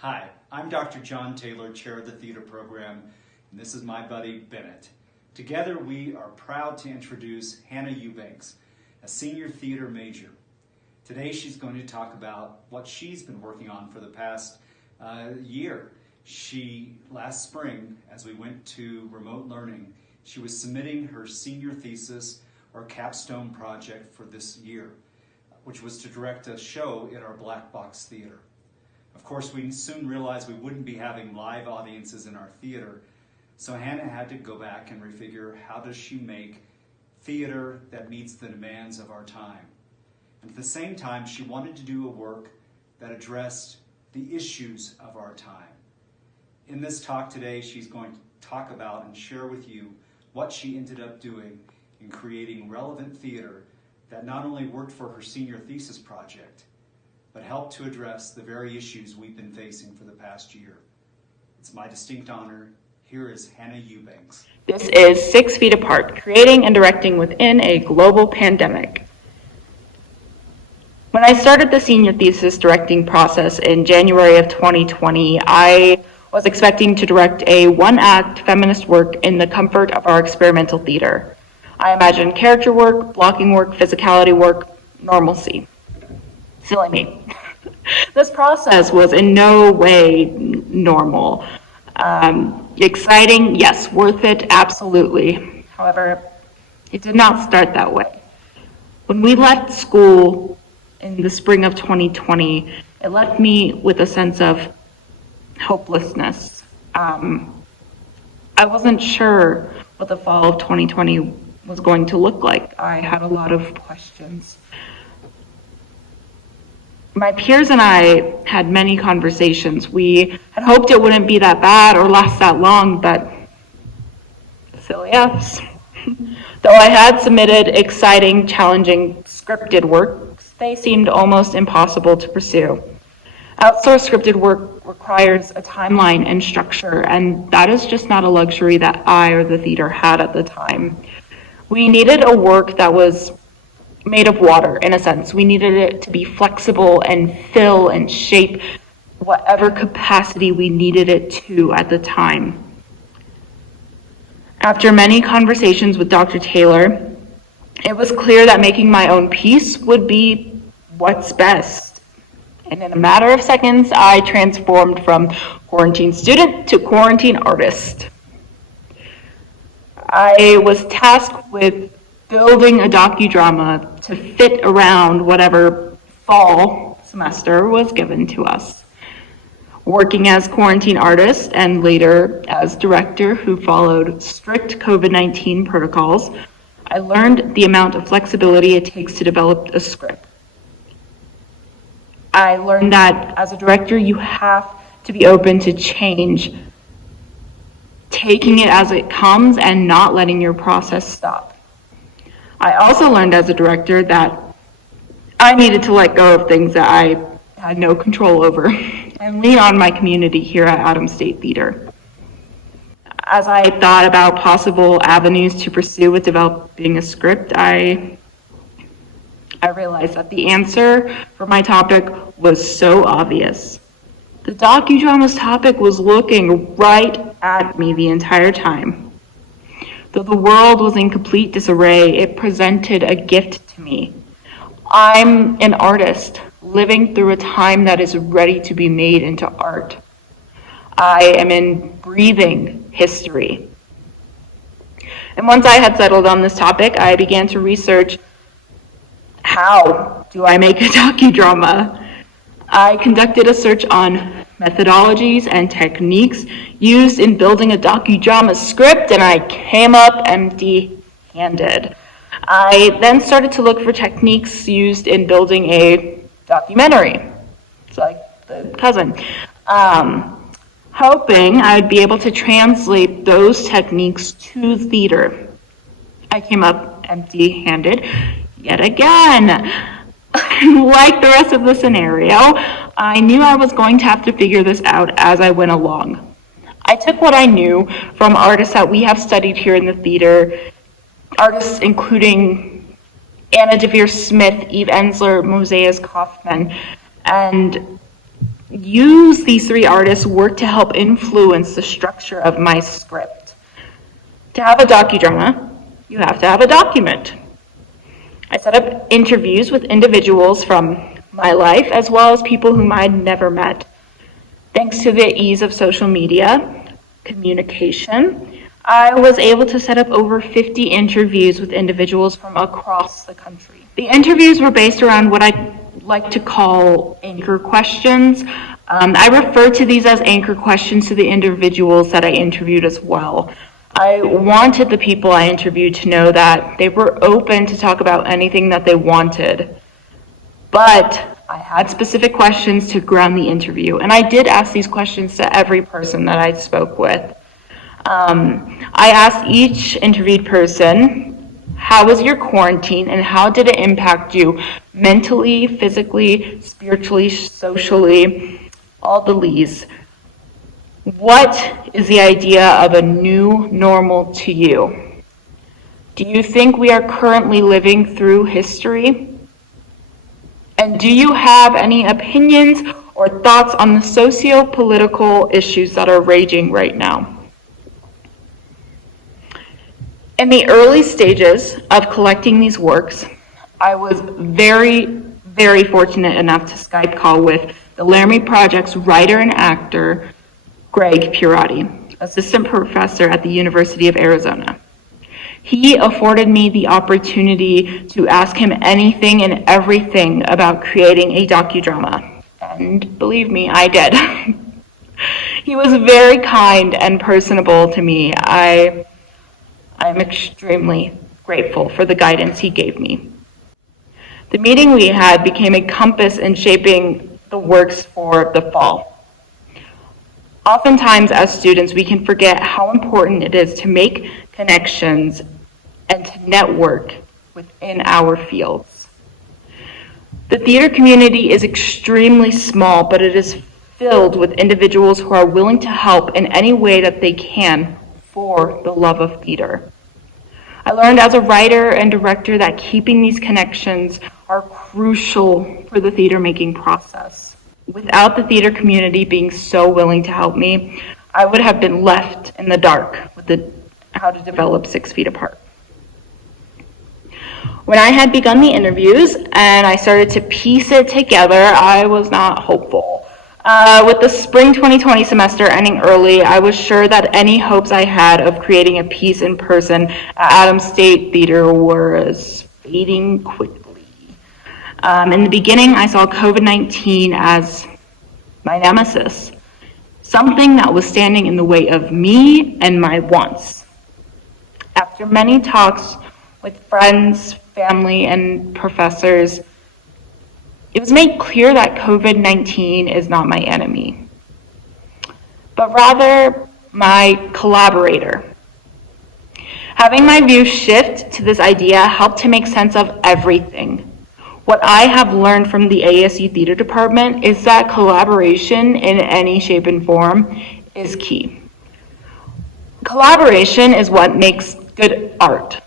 Hi, I'm Dr. John Taylor, Chair of the Theater Program, and this is my buddy, Bennett. Together, we are proud to introduce Hannah Eubanks, a senior theater major. Today, she's going to talk about what she's been working on for the past year. Last spring, as we went to remote learning, she was submitting her senior thesis or capstone project for this year, which was to direct a show at our Black Box Theater. Of course, we soon realized we wouldn't be having live audiences in our theater, so Hannah had to go back and refigure how does she make theater that meets the demands of our time. And at the same time, she wanted to do a work that addressed the issues of our time. In this talk today, she's going to talk about and share with you what she ended up doing in creating relevant theater that not only worked for her senior thesis project, but helped to address the very issues we've been facing for the past year. It's my distinct honor. Here is Hannah Eubanks. This is 6 Feet Apart, Creating and Directing Within a Global Pandemic. When I started the senior thesis directing process in January of 2020, I was expecting to direct a one-act feminist work in the comfort of our experimental theater. I imagined character work, blocking work, physicality work, normalcy. Silly me. This process was in no way normal. Exciting, yes. Worth it, absolutely. However, it did not start that way. When we left school in the spring of 2020, it left me with a sense of hopelessness. I wasn't sure what the fall of 2020 was going to look like. I had a lot of questions. My peers and I had many conversations. We had hoped it wouldn't be that bad or last that long, but silly us. Though I had submitted exciting, challenging, scripted works, they seemed almost impossible to pursue. Outsourced scripted work requires a timeline and structure, and that is just not a luxury that I or the theater had at the time. We needed a work that was made of water, in a sense. We needed it to be flexible and fill and shape whatever capacity we needed it to at the time. After many conversations with Dr. Taylor, it was clear that making my own piece would be what's best. And in a matter of seconds, I transformed from quarantine student to quarantine artist. I was tasked with building a docudrama to fit around whatever fall semester was given to us. Working as quarantine artist and later as director who followed strict COVID-19 protocols, I learned the amount of flexibility it takes to develop a script. I learned that as a director, you have to be open to change, taking it as it comes and not letting your process stop. I also learned as a director that I needed to let go of things that I had no control over and lean on my community here at Adams State Theater. As I thought about possible avenues to pursue with developing a script, I realized that the answer for my topic was so obvious. The docudrama's topic was looking right at me the entire time. Though the world was in complete disarray, it presented a gift to me. I'm an artist living through a time that is ready to be made into art. I am in breathing history. And once I had settled on this topic, I began to research, how do I make a docudrama? I conducted a search on methodologies and techniques used in building a docudrama script, and I came up empty-handed. I then started to look for techniques used in building a documentary. It's like the cousin. Hoping I'd be able to translate those techniques to theater. I came up empty-handed yet again. Like the rest of the scenario, I knew I was going to have to figure this out as I went along. I took what I knew from artists that we have studied here in the theater, artists including Anna Devere Smith, Eve Ensler, Mosaias Kaufman, and use these 3 artists' work to help influence the structure of my script. To have a docudrama, you have to have a document. I set up interviews with individuals from my life as well as people whom I'd never met. Thanks to the ease of social media, communication, I was able to set up over 50 interviews with individuals from across the country. The interviews were based around what I like to call anchor questions. I refer to these as anchor questions to the individuals that I interviewed as well. I wanted the people I interviewed to know that they were open to talk about anything that they wanted. But I had specific questions to ground the interview, and I did ask these questions to every person that I spoke with. I asked each interviewed person, how was your quarantine and how did it impact you mentally, physically, spiritually, socially, all the Lees? What is the idea of a new normal to you? Do you think we are currently living through history? And do you have any opinions or thoughts on the socio-political issues that are raging right now? In the early stages of collecting these works, I was very, very fortunate enough to Skype call with the Laramie Project's writer and actor, Greg Purati, assistant professor at the University of Arizona. He afforded me the opportunity to ask him anything and everything about creating a docudrama. And believe me, I did. He was very kind and personable to me. I'm extremely grateful for the guidance he gave me. The meeting we had became a compass in shaping the works for the fall. Oftentimes as students, we can forget how important it is to make connections and to network within our fields. The theater community is extremely small, but it is filled with individuals who are willing to help in any way that they can for the love of theater. I learned as a writer and director that keeping these connections are crucial for the theater making process. Without the theater community being so willing to help me, I would have been left in the dark with how to develop 6 Feet Apart. When I had begun the interviews and I started to piece it together, I was not hopeful. With the spring 2020 semester ending early, I was sure that any hopes I had of creating a piece in person at Adams State Theater was fading quickly. In the beginning, I saw COVID-19 as my nemesis, something that was standing in the way of me and my wants. After many talks with friends, family, and professors, it was made clear that COVID-19 is not my enemy, but rather my collaborator. Having my view shift to this idea helped to make sense of everything. What I have learned from the ASU Theater Department is that collaboration in any shape and form is key. Collaboration is what makes good art,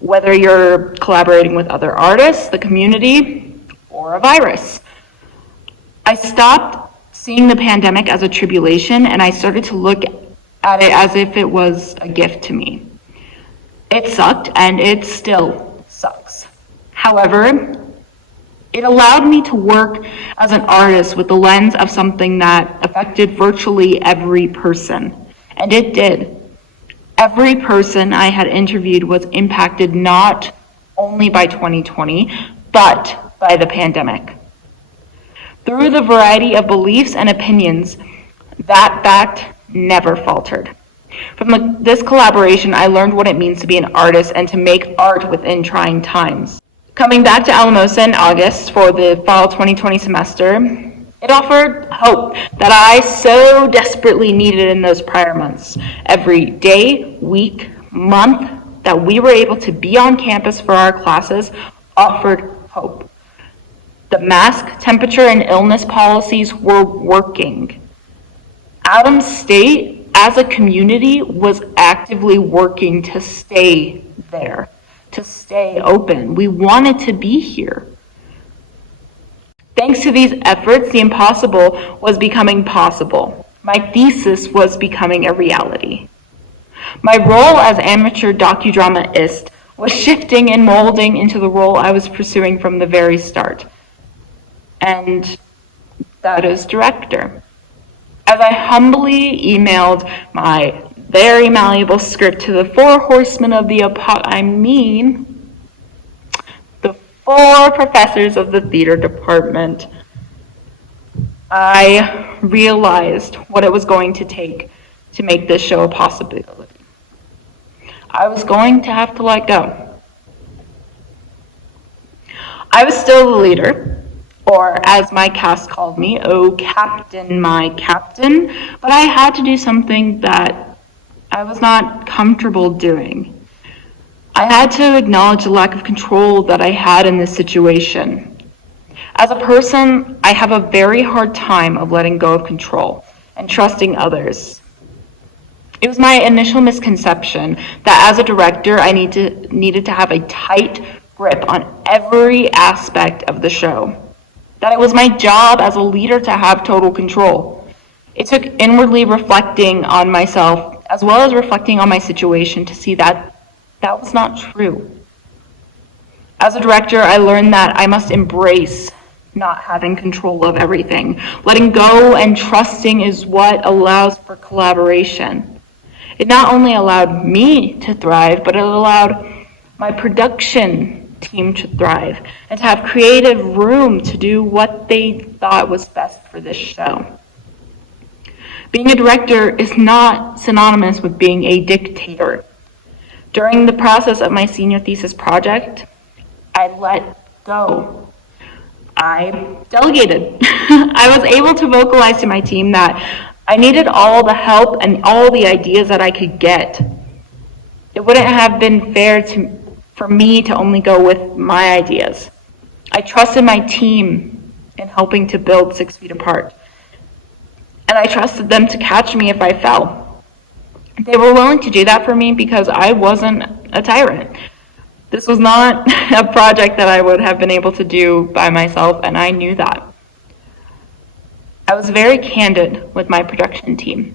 whether you're collaborating with other artists, the community, or a virus. I stopped seeing the pandemic as a tribulation and I started to look at it as if it was a gift to me. It sucked and it still sucks. However, it allowed me to work as an artist with the lens of something that affected virtually every person. And it did. Every person I had interviewed was impacted not only by 2020, but by the pandemic. Through the variety of beliefs and opinions, that fact never faltered. From this collaboration, I learned what it means to be an artist and to make art within trying times. Coming back to Alamosa in August for the fall 2020 semester, it offered hope that I so desperately needed in those prior months. Every day, week, month that we were able to be on campus for our classes offered hope. The mask, temperature, and illness policies were working. Adams State, as a community, was actively working to stay there, to stay open. We wanted to be here. Thanks to these efforts, the impossible was becoming possible. My thesis was becoming a reality. My role as amateur docudramaist was shifting and molding into the role I was pursuing from the very start, and that is director. As I humbly emailed my very malleable script to the four horsemen of the the four professors of the theater department, I realized what it was going to take to make this show a possibility. I was going to have to let go. I was still the leader, or as my cast called me, oh captain, my captain, but I had to do something that I was not comfortable doing. I had to acknowledge the lack of control that I had in this situation. As a person, I have a very hard time of letting go of control and trusting others. It was my initial misconception that as a director, I needed to have a tight grip on every aspect of the show. That it was my job as a leader to have total control. It took inwardly reflecting on myself, as well as reflecting on my situation, to see that that was not true. As a director, I learned that I must embrace not having control of everything. Letting go and trusting is what allows for collaboration. It not only allowed me to thrive, but it allowed my production team to thrive and to have creative room to do what they thought was best for this show. Being a director is not synonymous with being a dictator. During the process of my senior thesis project, I let go. I delegated. I was able to vocalize to my team that I needed all the help and all the ideas that I could get. It wouldn't have been fair for me to only go with my ideas. I trusted my team in helping to build 6 Feet Apart. And I trusted them to catch me if I fell. They were willing to do that for me because I wasn't a tyrant. This was not a project that I would have been able to do by myself, and I knew that. I was very candid with my production team.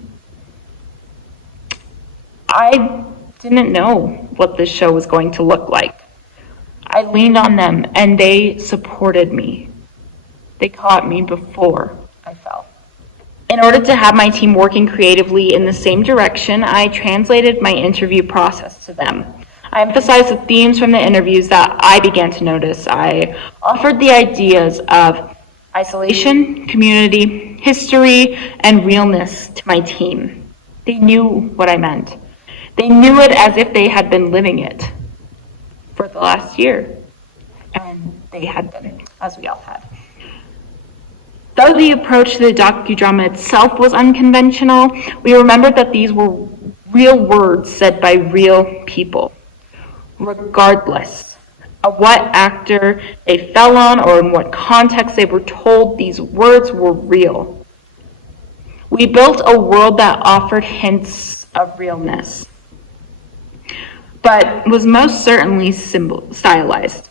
I didn't know what this show was going to look like. I leaned on them, and they supported me. They caught me before I fell. In order to have my team working creatively in the same direction, I translated my interview process to them. I emphasized the themes from the interviews that I began to notice. I offered the ideas of isolation, community, history, and realness to my team. They knew what I meant. They knew it as if they had been living it for the last year. And they had been, as we all had. Though the approach to the docudrama itself was unconventional, we remembered that these were real words said by real people. Regardless of what actor they fell on or in what context they were told, these words were real. We built a world that offered hints of realness, but was most certainly stylized.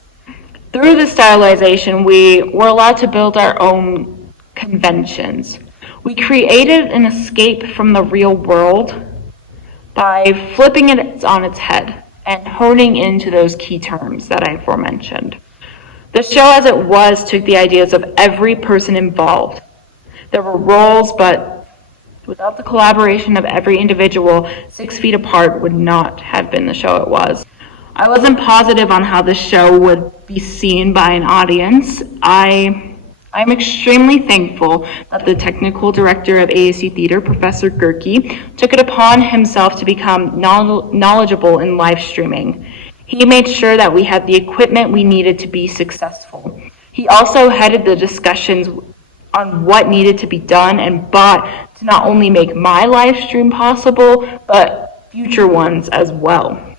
Through the stylization, we were allowed to build our own conventions. We created an escape from the real world by flipping it on its head and honing into those key terms that I aforementioned. The show as it was took the ideas of every person involved. There were roles, but without the collaboration of every individual, 6 Feet Apart would not have been the show it was. I wasn't positive on how the show would be seen by an audience. I'm extremely thankful that the technical director of ASU Theater, Professor Gerke, took it upon himself to become knowledgeable in live streaming. He made sure that we had the equipment we needed to be successful. He also headed the discussions on what needed to be done and bought to not only make my live stream possible, but future ones as well.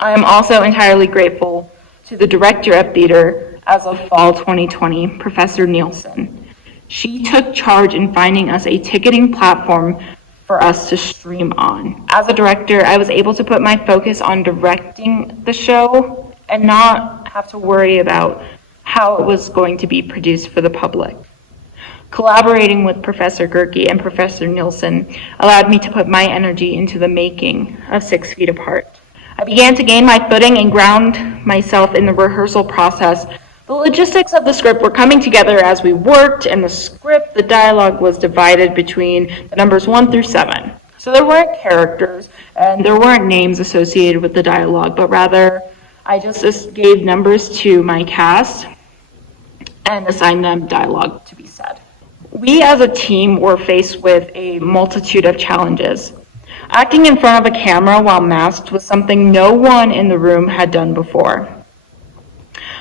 I am also entirely grateful to the director of theater as of fall 2020, Professor Nielsen. She took charge in finding us a ticketing platform for us to stream on. As a director, I was able to put my focus on directing the show and not have to worry about how it was going to be produced for the public. Collaborating with Professor Gerke and Professor Nielsen allowed me to put my energy into the making of 6 Feet Apart. I began to gain my footing and ground myself in the rehearsal process. The logistics of the script were coming together as we worked, and the dialogue was divided between the numbers 1 through 7. So there weren't characters, and there weren't names associated with the dialogue, but rather I just gave numbers to my cast and assigned them dialogue to be said. We as a team were faced with a multitude of challenges. Acting in front of a camera while masked was something no one in the room had done before.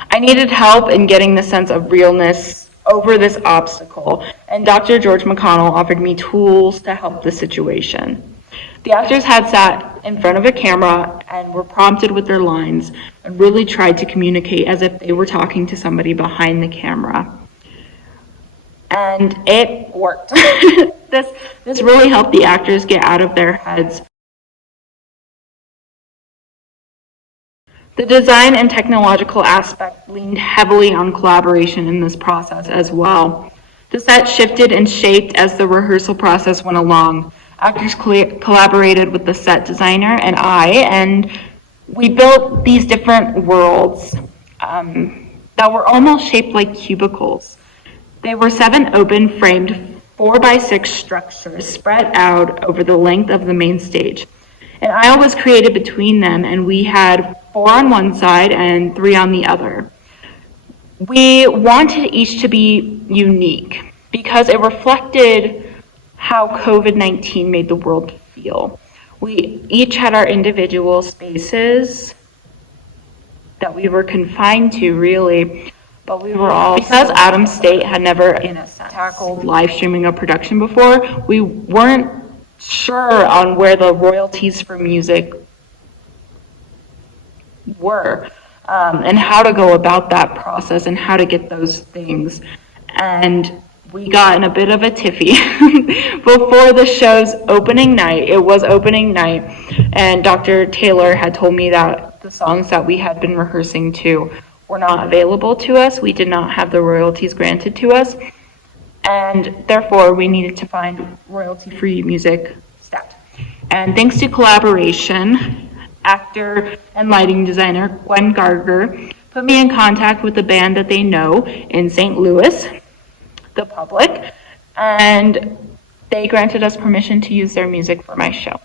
I needed help in getting the sense of realness over this obstacle, and Dr. George McConnell offered me tools to help the situation. The actors had sat in front of a camera and were prompted with their lines and really tried to communicate as if they were talking to somebody behind the camera. And it worked. This really helped the actors get out of their heads. The design and technological aspect leaned heavily on collaboration in this process as well. The set shifted and shaped as the rehearsal process went along. Actors collaborated with the set designer and we built these different worlds that were almost shaped like cubicles. They were 7 open framed 4x6 structures spread out over the length of the main stage. An aisle was created between them, and we had 4 on one side and 3 on the other. We wanted each to be unique because it reflected how COVID-19 made the world feel. We each had our individual spaces that we were confined to, really, but we were all, because Adams State had never, in a sense, tackled live streaming a production before, we weren't sure on where the royalties for music were, and how to go about that process and how to get those things. And we got in a bit of a tiffy before the show's opening night. It was opening night, and Dr. Taylor had told me that the songs that we had been rehearsing to were not available to us. We did not have the royalties granted to us, and therefore we needed to find royalty-free music stat. And thanks to collaboration, actor and lighting designer Gwen Gardner put me in contact with a band that they know in St. Louis, the Public, and they granted us permission to use their music for my show.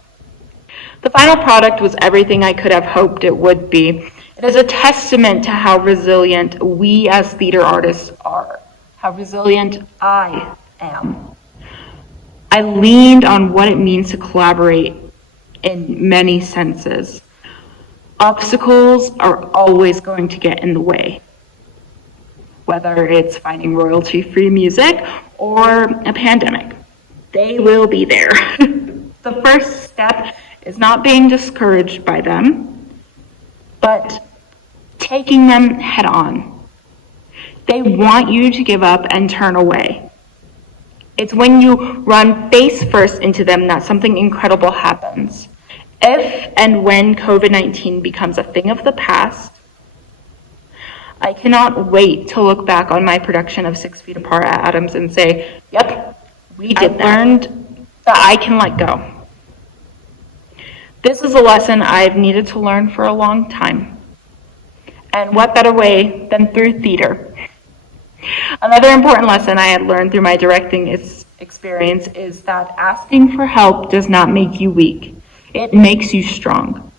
The final product was everything I could have hoped it would be. It is a testament to how resilient we as theater artists are, how resilient I am. I leaned on what it means to collaborate in many senses. Obstacles are always going to get in the way, whether it's finding royalty-free music or a pandemic. They will be there. The first step is not being discouraged by them, but taking them head on. They want you to give up and turn away. It's when you run face first into them that something incredible happens. If and when COVID-19 becomes a thing of the past, I cannot wait to look back on my production of 6 Feet Apart at Adams and say, yep, we did that. I learned that I can let go. This is a lesson I've needed to learn for a long time. And what better way than through theater? Another important lesson I had learned through my directing experience is that asking for help does not make you weak. It makes you strong.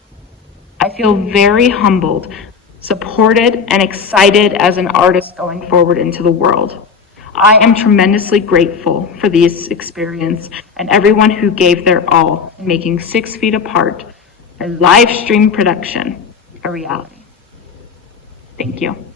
I feel very humbled, supported, and excited as an artist going forward into the world. I am tremendously grateful for this experience and everyone who gave their all in making 6 Feet Apart, a live stream production, a reality. Thank you.